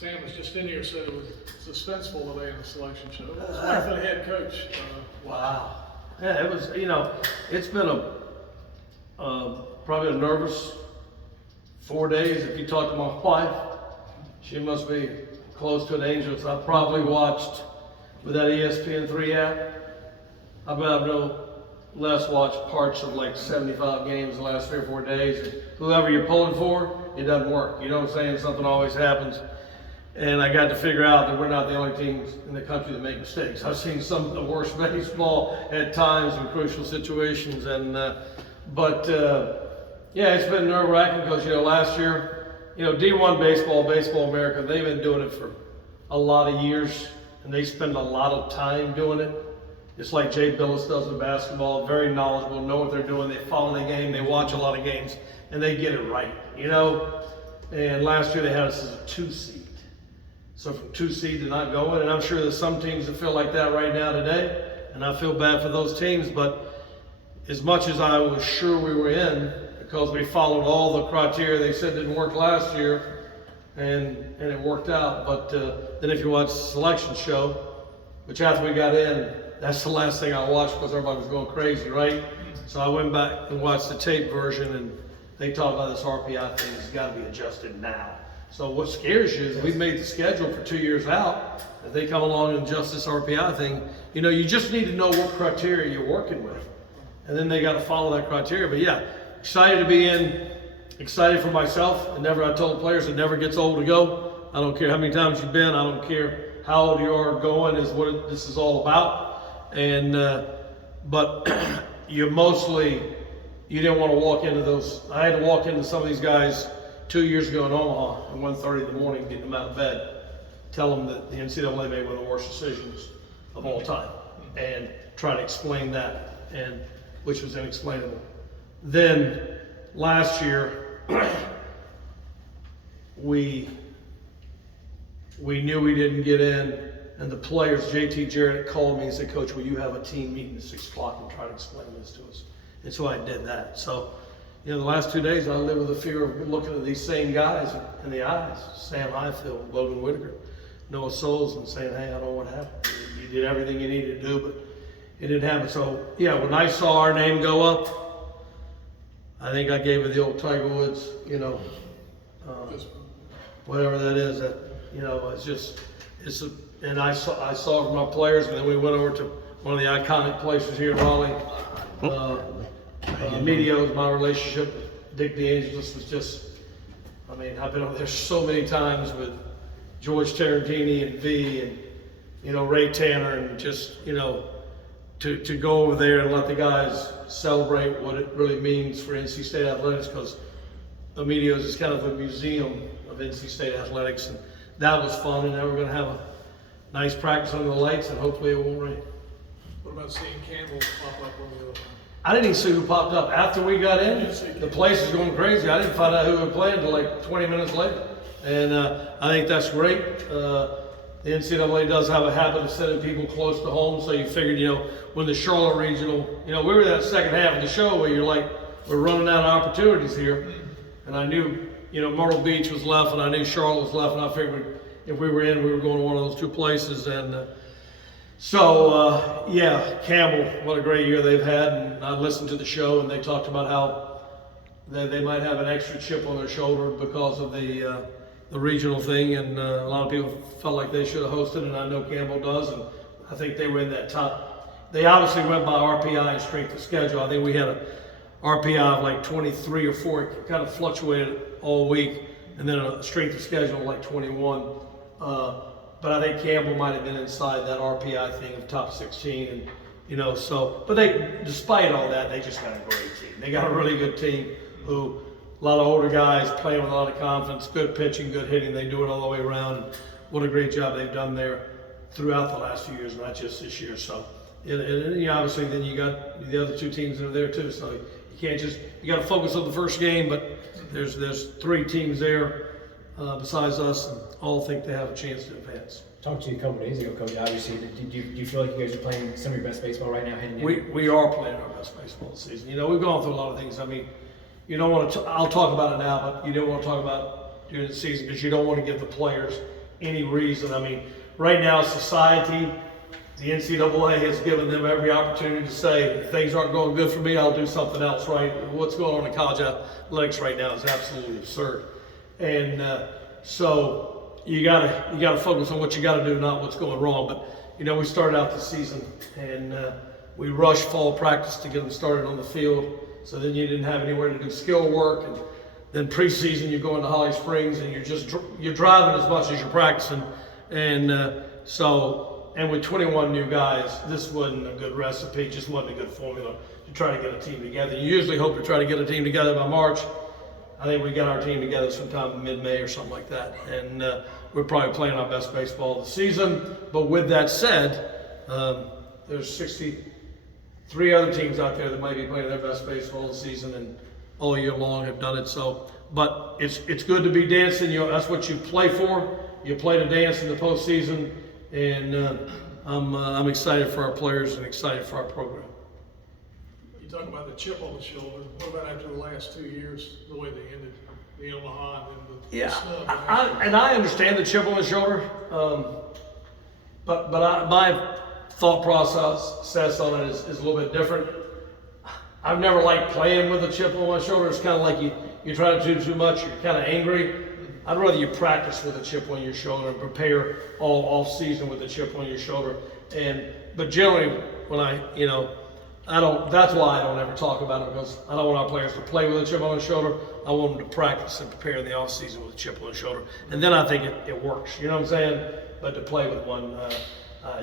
Sam was just in here, said it was suspenseful today in the selection show. It was like for the head coach. Wow. Yeah, it was, it's been probably a nervous 4 days. If you talk to my wife, she must be close to an angel. So I probably watched with that ESPN3 app. I bet I've no less watched parts of like 75 games the last 3 or 4 days. And whoever you're pulling for, it doesn't work. You know what I'm saying? Something always happens. And I got to figure out that we're not the only teams in the country that make mistakes. I've seen some of the worst baseball at times in crucial situations. And yeah, it's been nerve-wracking because, last year, D1 Baseball America, they've been doing it for a lot of years, and they spend a lot of time doing it. It's like Jay Billis does in basketball, very knowledgeable, know what they're doing, they follow the game, they watch a lot of games, and they get it right, And last year they had us as a 2 seed. So from 2 seed to not going, and I'm sure there's some teams that feel like that right now today, and I feel bad for those teams, but as much as I was sure we were in, because we followed all the criteria they said didn't work last year, and it worked out. But then if you watch the selection show, which after we got in, that's the last thing I watched because everybody was going crazy, right? So I went back and watched the tape version, and they talk about this RPI thing has got to be adjusted now. So what scares you is we've made the schedule for 2 years out. If they come along and adjust this RPI thing, you just need to know what criteria you're working with. And then they got to follow that criteria. But yeah, excited to be in, excited for myself. I told players it never gets old to go. I don't care how many times you've been. I don't care how old you are. Going is what this is all about. And, but you didn't want to walk into those. I had to walk into some of these guys 2 years ago in Omaha at 1:30 in the morning, getting them out of bed, tell them that the NCAA made one of the worst decisions of all time, and try to explain that, and which was inexplainable. Then last year, we knew we didn't get in, and the players, JT Jarrett called me and said, "Coach, will you have a team meeting at 6 o'clock and try to explain this to us?" And so I did that. So, the last 2 days I lived with the fear of looking at these same guys in the eyes, Sam Highfield, Logan Whitaker, Noah Souls, and saying, "Hey, I don't know what happened. You did everything you needed to do, but it didn't happen." So yeah, when I saw our name go up, I think I gave it the old Tiger Woods, whatever that is. That and I saw it from our players, and then we went over to one of the iconic places here in Raleigh. Medio's, my relationship with Dick DeAngelis was just, I've been over there so many times with George Tarantini and V and, Ray Tanner, and just, to go over there and let the guys celebrate what it really means for NC State athletics, because Medio's is kind of a museum of NC State athletics, and that was fun, and now we're going to have a nice practice under the lights, and hopefully it won't rain. What about seeing Campbell pop up on the other time? I didn't even see who popped up. After we got in, the place is going crazy. I didn't find out who was playing until like 20 minutes later. And I think that's great. The NCAA does have a habit of sending people close to home. So you figured, when the Charlotte Regional, we were in that second half of the show where you're like, we're running out of opportunities here. And I knew, Myrtle Beach was left, and I knew Charlotte was left. And I figured if we were in, we were going to one of those two places. And yeah, Campbell, what a great year they've had. And I listened to the show, and they talked about how they might have an extra chip on their shoulder because of the regional thing. And a lot of people felt like they should have hosted, and I know Campbell does. And I think they were in that top. They obviously went by RPI and strength of schedule. I think we had a RPI of like 23 or 4. It kind of fluctuated all week. And then a strength of schedule of like 21. But I think Campbell might have been inside that RPI thing of top 16, and but despite all that, they just got a great team. They got a really good team a lot of older guys playing with a lot of confidence, good pitching, good hitting. They do it all the way around. And what a great job they've done there throughout the last few years, not just this year. So, and obviously then you got the other 2 teams that are there too. So you can't you got to focus on the first game, but there's 3 teams there. Besides us, and all think they have a chance to advance. Talked to you a couple days ago, Coach. Obviously, do you feel like you guys are playing some of your best baseball right now? We are playing our best baseball this season. We've gone through a lot of things. You don't want to. I'll talk about it now, but you don't want to talk about during the season because you don't want to give the players any reason. I mean, right now, society, the NCAA has given them every opportunity to say, if things aren't going good for me, I'll do something else, right? What's going on in college athletics right now is absolutely absurd. And so you gotta focus on what you gotta do, not what's going wrong. But, you know, we started out the season and we rushed fall practice to get them started on the field. So then you didn't have anywhere to do skill work. And then preseason, you go into Holly Springs and you're driving as much as you're practicing. And and with 21 new guys, this wasn't a good recipe, just wasn't a good formula to try to get a team together. You usually hope to try to get a team together by March. I think we got our team together sometime in mid-May or something like that. And we're probably playing our best baseball of the season. But with that said, there's 63 other teams out there that might be playing their best baseball of the season and all year long have done it. So, but it's good to be dancing. You know, that's what you play for. You play to dance in the postseason. And I'm excited for our players and excited for our program. You talk about the chip on the shoulder. What about after the last 2 years, the way they ended the Omaha and then the snub? I understand the chip on the shoulder, but my thought process on it is a little bit different. I've never liked playing with a chip on my shoulder. It's kind of like you try to do too much, you're kind of angry. I'd rather you practice with a chip on your shoulder and prepare all off season with a chip on your shoulder. But generally, when that's why I don't ever talk about it, because I don't want our players to play with a chip on their shoulder. I want them to practice and prepare in the off season with a chip on their shoulder. And then I think it works, you know what I'm saying? But to play with one,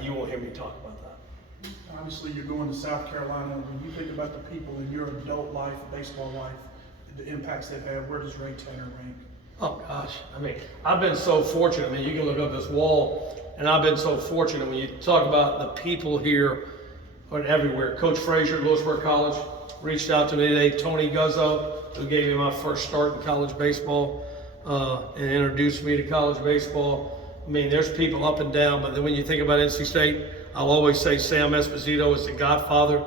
you won't hear me talk about that. Obviously, you're going to South Carolina. When you think about the people in your adult life, baseball life, the impacts they've had, where does Ray Tanner rank? Oh gosh, I mean, I've been so fortunate. I mean, you can look up this wall, and I've been so fortunate. When you talk about the people here and everywhere, Coach Frazier at Lewisburg College reached out to me today. Tony Guzzo, who gave me my first start in college baseball and introduced me to college baseball. I mean, there's people up and down, but then when you think about NC State, I'll always say Sam Esposito is the godfather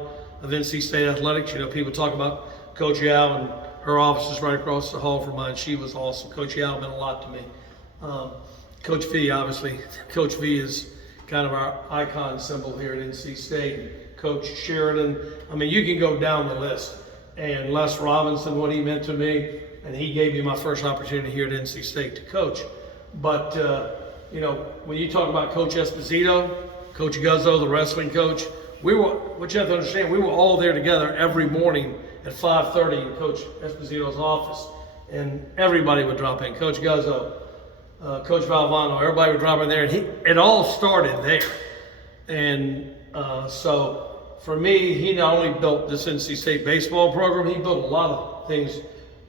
of NC State athletics. You know, people talk about Coach Yao, and her office is right across the hall from mine. She was awesome. Coach Yao meant a lot to me. Coach V, obviously. Coach V is kind of our icon symbol here at NC State. Coach Sheridan. I mean, you can go down the list. And Les Robinson, what he meant to me, and he gave me my first opportunity here at NC State to coach. But, you know, when you talk about Coach Esposito, Coach Guzzo, the wrestling coach, what you have to understand, we were all there together every morning at 5:30 in Coach Esposito's office, and everybody would drop in. Coach Guzzo, Coach Valvano, everybody would drop in there, and it all started there. And so for me, he not only built this NC State baseball program, he built a lot of things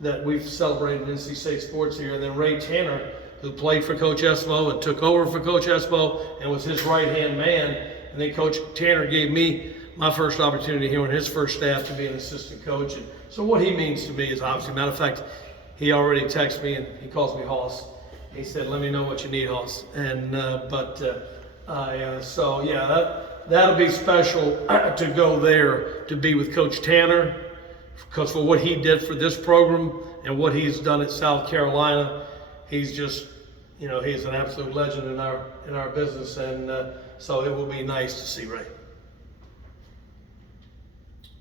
that we've celebrated in NC State sports here. And then Ray Tanner, who played for Coach Espo and took over for Coach Espo and was his right-hand man. And then Coach Tanner gave me my first opportunity here on his first staff to be an assistant coach. And so what he means to me is obviously, matter of fact, he already texted me and he calls me Hoss. He said, "Let me know what you need, Hoss." And so yeah, that'll be special to go there to be with Coach Tanner, because for what he did for this program and what he's done at South Carolina, he's just, you know, he's an absolute legend in our business. And so it will be nice to see Ray.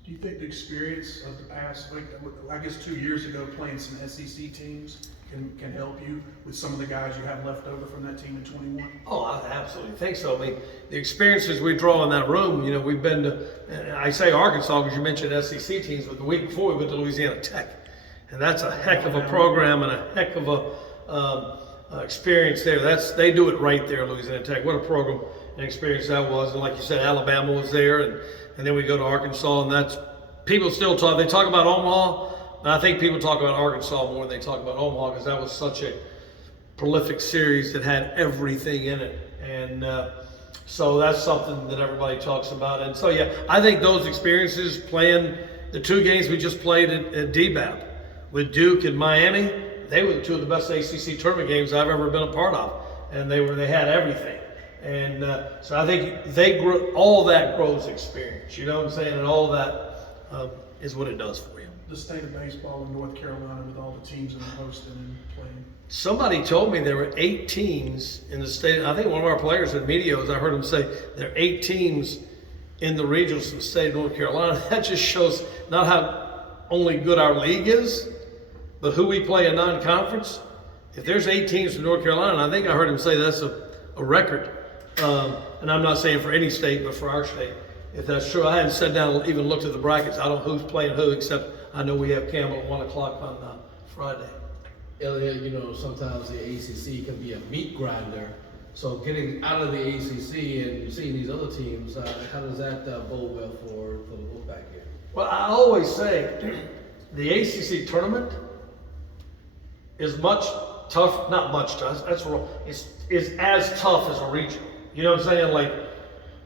Do you think the experience of the past, like, I guess 2 years ago, playing some SEC teams can help you with some of the guys you have left over from that team in 21? Oh, I absolutely think so. I mean, the experiences we draw in that room, you know, we've been to, I say Arkansas because you mentioned SEC teams, but the week before we went to Louisiana Tech. And that's a heck of a program and a heck of a experience there. They do it right there, Louisiana Tech. What a program and experience that was. And like you said, Alabama was there, and then we go to Arkansas, and that's, people still talk, they talk about Omaha, but I think people talk about Arkansas more than they talk about Omaha, because that was such a prolific series that had everything in it. And so that's something that everybody talks about. And so, yeah, I think those experiences, playing the 2 games we just played at DBAP with Duke and Miami, they were 2 of the best ACC tournament games I've ever been a part of. And they had everything. And so I think all that grows experience, you know what I'm saying? And all that is what it does for you. the state of baseball in North Carolina with all the teams that are hosting and playing? Somebody told me there were 8 teams in the state. I think one of our players at Medios, I heard him say there are 8 teams in the regionals in the state of North Carolina. That just shows not how only good our league is, but who we play in non-conference. If there's 8 teams in North Carolina, I think I heard him say that's a record. And I'm not saying for any state, but for our state. If that's true, I hadn't sat down and even looked at the brackets. I don't know who's playing who, except I know we have Campbell at 1 o'clock on Friday. Elliott, you know, sometimes the ACC can be a meat grinder. So getting out of the ACC and seeing these other teams, how does that bode well for the Wolfpack here? Well, I always say the ACC tournament is much tough, not much tough, that's wrong. It's as tough as a regional. You know what I'm saying? Like,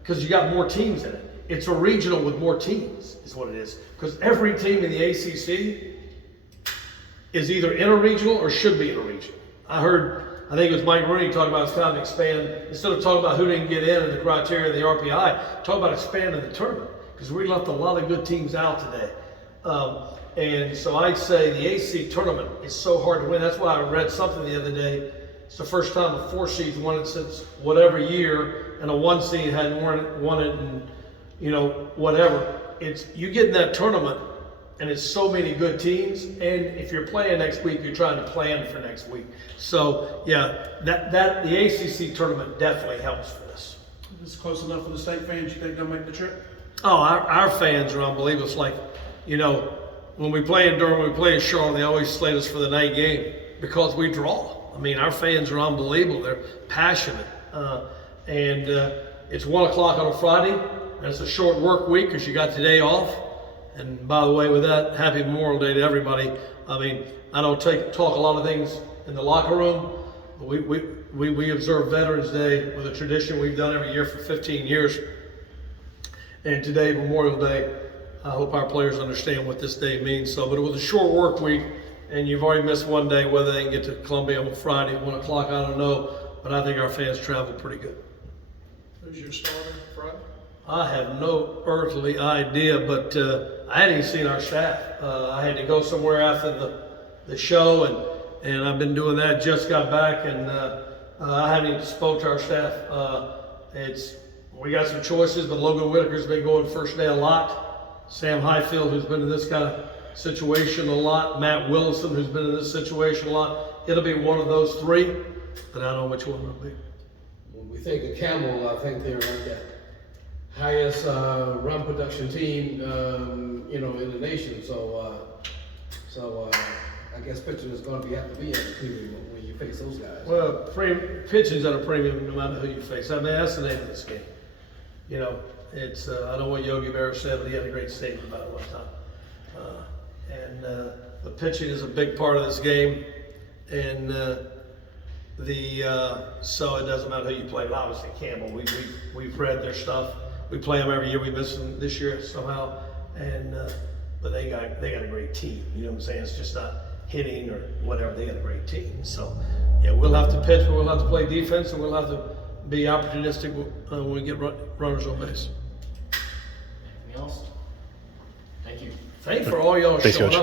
because you got more teams in it. It's a regional with more teams, is what it is. Because every team in the ACC is either in a regional or should be in a regional. I think it was Mike Rooney talking about it's time to expand, instead of talking about who didn't get in and the criteria of the RPI, talk about expanding the tournament, because we left a lot of good teams out today. And so I'd say the ACC tournament is so hard to win. That's why I read something the other day. It's the first time a 4 seeds won it since whatever year, and a 1 seed hadn't won it in, you know, whatever. It's, you get in that tournament, and it's so many good teams, and if you're playing next week, you're trying to plan for next week. So yeah, the ACC tournament definitely helps for this. Is this close enough for the state fans? You think they'll make the trip? Oh, our fans are unbelievable. It's like, you know, when we play in Durham, when we play in Charlotte, they always slate us for the night game because we draw. I mean, our fans are unbelievable. They're passionate. And it's 1 o'clock on a Friday, and it's a short work week because you got today off. And by the way, with that, happy Memorial Day to everybody. I mean, I don't talk a lot of things in the locker room, but we observe Veterans Day with a tradition we've done every year for 15 years. And today, Memorial Day, I hope our players understand what this day means. So, but it was a short work week, and you've already missed one day. Whether they can get to Columbia on Friday at 1 o'clock, I don't know. But I think our fans travel pretty good. Who's your starter Friday? I have no earthly idea, but I hadn't even seen our staff. I had to go somewhere after the show, and I've been doing that. Just got back, and I haven't even spoke to our staff. We got some choices, but Logan Whitaker's been going first day a lot. Sam Highfield, who's been in this kind of situation a lot. Matt Willison, who's been in this situation a lot. It'll be one of those 3, but I don't know which one it'll be. When we think of Campbell, I think they're like the highest run production team, you know, in the nation. So I guess pitching is going to have to be at a premium when you face those guys. Well, pitching's at a premium no matter who you face. I mean, that's the name of this game. You know, it's, I don't know what Yogi Berra said, but he had a great statement about it one time. The pitching is a big part of this game. And so it doesn't matter who you play, but obviously Campbell, we've read their stuff. We play them every year. We miss them this year somehow. And, but they got a great team. You know what I'm saying? It's just not hitting or whatever. They got a great team. So yeah, we'll have to pitch, but we'll have to play defense, and we'll have to be opportunistic when we get runners on base. Anything else? Thank you. Thanks for all y'all Thanks, showing Coach. up.